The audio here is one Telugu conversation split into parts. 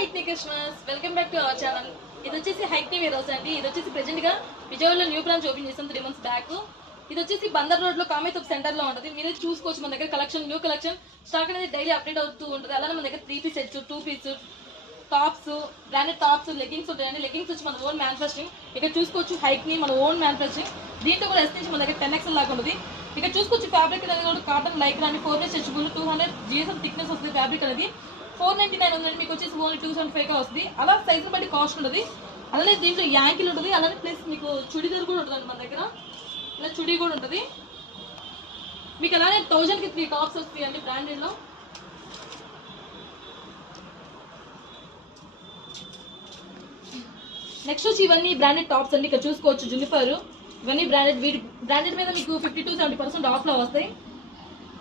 Hi technicals welcome back to our channel. ఇది వచ్చేసి హైక్ టీవీ రోజు అండి. ఇది వచ్చేసి ప్రెజెంట్ గా విజయవాడలో న్యూ బ్రాంచ్ ఓపెన్ చేసాం 3 months బ్యాక్. ఇది వచ్చేసి బందర్ రోడ్ లో కామేత్ సెంటర్ లో ఉంటుంది. మీరు చూసుకోవచ్చు మన దగ్గర కలెక్షన్ న్యూ కలెక్షన్ స్టాక్ అనేది డైలీ అప్డేట్ అవుతూ ఉంటుంది. అలానే మన దగ్గర 3 piece sets 2 piece tops branded tops leggings ఉంటాయండి. లెగ్గింగ్స్ వచ్చి మన ఓన్ మ్యానుఫ్యాక్చరింగ్. ఇక్కడ చూసుకోవచ్చు హైక్ ని మన ఓన్ మ్యానుఫ్యాక్చరింగ్. దీంట్లో కూడా ఎస్ నుంచి మన దగ్గర 10XL దాకా ఉంటుంది. ఇక్కడ చూసుకోవచ్చు ఫ్యాబ్రిక్ అనేది కూడా కాటన్ లైక్ రాని 4 ways స్ట్రెచబుల్ 200 GSM థిక్నెస్ వస్తుంది. ఫ్యాబ్రిక్ అనేది 499 ఉందండి. మీకు వచ్చేసి ఓన్లీ 275 వస్తుంది. అలా సైజు బట్టి కాస్ట్ ఉంటుంది. అలానే దీంట్లో యాంకిల్ ఉంటుంది. అలానే ప్లస్ మీకు చుడీదార్ కూడా ఉంటుంది మన దగ్గర. ఇలా చుడీ కూడా ఉంటుంది. మీకు అలానే 1000 కి 3 టాప్స్ వస్తాయి అండి బ్రాండెడ్ లో. నెక్స్ట్ వచ్చి ఇవన్నీ బ్రాండెడ్ టాప్స్ అండి. ఇక్కడ చూసుకోవచ్చు జునిఫర్ ఇవన్నీ బ్రాండెడ్ మీద మీకు 50 to 70% ఆఫ్ లో వస్తాయి.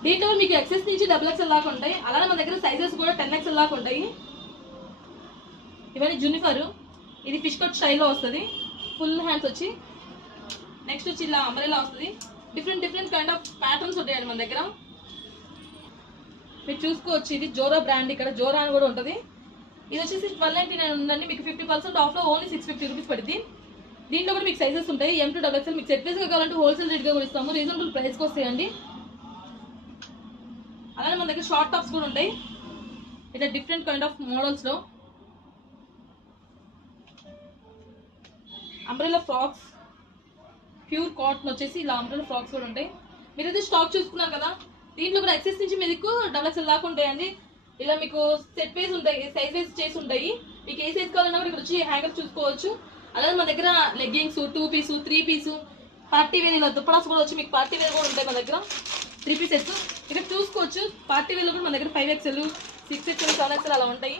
దీంట్లో మీకు XS నుంచి XXL దాకా ఉంటాయి. అలానే మన దగ్గర సైజెస్ కూడా 10XL దాకా ఉంటాయి. ఇవన్నీ జునిఫర్, ఇది ఫిష్ కట్ స్టైల్లో వస్తుంది. ఫుల్ హ్యాండ్స్ వచ్చి నెక్స్ట్ వచ్చి ఇలా అంబ్రెల్లా వస్తుంది. డిఫరెంట్ కైండ్ ఆఫ్ ప్యాటర్న్స్ ఉంటాయండి మన దగ్గర. మీరు చూసుకోవచ్చు ఇది జోరా బ్రాండ్. ఇక్కడ జోరా అని కూడా ఉంటుంది. ఇది వచ్చేసి 1299 ఉందండి. మీకు 50% ఆఫ్ లో ఓన్లీ 650 రూపీస్ పడుతుంది. దీంట్లో కూడా మీకు సైజెస్ ఉంటాయి. M to XXL. మీకు సెట్ వైజ్ గా కావాలంటే హోల్సేల్ రేట్ గా కూడా ఇస్తాము. రీజనబుల్ ప్రైస్ కి వస్తాయండి. అలానే మన దగ్గర షార్ట్ టాప్స్ కూడా ఉంటాయి. ఇట్లా డిఫరెంట్ కైండ్ ఆఫ్ మోడల్స్ లో అంబ్రెల్లా ఫ్రాక్స్ ప్యూర్ కాటన్ వచ్చేసి ఇలా అంబ్రెల్లా ఫ్రాక్స్ కూడా ఉంటాయి. మీరు అయితే స్టాక్ చూసుకున్నారు కదా. దీంట్లో కూడా XS నుంచి మీకు XXL దాకా ఉంటాయండి. ఇలా మీకు సెట్ వైజ్ ఉంటాయి, సైజ్ వైజ్ చేసి ఉంటాయి. మీకు ఏ సైజ్ కావాలన్నా కూడా ఇక్కడ వచ్చి హ్యాంగర్ చూసుకోవచ్చు. అలాగే మన దగ్గర leggings 2 piece 3 piece party wear ఇలా దుప్పడాస్ కూడా వచ్చి మీకు పార్టీ వేర్ కూడా ఉంటాయి మన దగ్గర 3 piece సెట్స్. ఇక్కడ చూసుకోవచ్చు పార్టీ వేర్ లో కూడా మన దగ్గర 5XL 6XL 7XL అలా ఉంటాయి.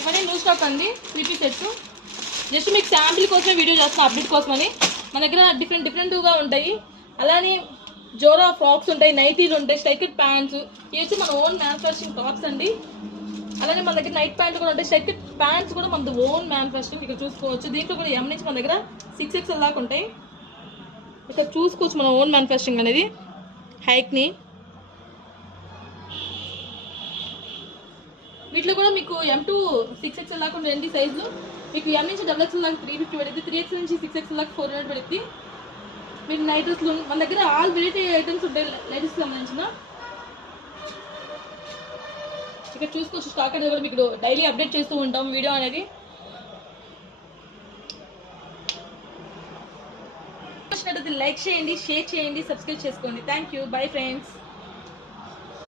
ఇవన్నీ న్యూ స్టాక్ అండి 3 piece సెట్స్. జస్ట్ మీకు శాంపిల్ కోసమే వీడియో చేస్తాం, అప్డేట్ కోసమని. మన దగ్గర డిఫరెంట్గా ఉంటాయి. అలానే జోరా ఫ్రాక్స్ ఉంటాయి, నైటీలు ఉంటాయి, స్ట్రైకెట్ ప్యాంట్స్. ఇవి వచ్చి మన ఓన్ మ్యానుఫ్యాక్చరింగ్ టాప్స్ అండి. అలానే మన దగ్గర నైట్ ప్యాంట్ కూడా ఉంటాయి. స్ట్రైకెట్ ప్యాంట్స్ కూడా మన ఓన్ మ్యానుఫ్యాక్చరింగ్. ఇక్కడ చూసుకోవచ్చు దీంట్లో కూడా M నుంచి మన దగ్గర 6XL దాకా ఉంటాయి. ఇక్కడ చూసుకోవచ్చు మన ఓన్ మ్యానుఫ్యాక్చరింగ్ అనేది హైక్ ని. వీటిలో కూడా మీకు M to 6XL దాకా ఉంటాయండి సైజులు. మీకు M నుంచి XXL దాకా 350 పడుతుంది. 3XL నుంచి 6XL దాకా 400 పడుతుంది. మీకు నైట్ డ్రెస్లు మన దగ్గర ఆల్ వెరైటీ ఐటమ్స్ ఉంటాయి లేడీస్ సంబంధించిన. ఇక్కడ చూసుకోవచ్చు స్టాక్ అనేది కూడా మీకు డైలీ అప్డేట్ చేస్తూ ఉంటాం వీడియో అనేది. లైక్ చేయండి, షేర్ చేయండి, సబ్స్క్రైబ్ చేసుకోండి. Thank you. Bye friends.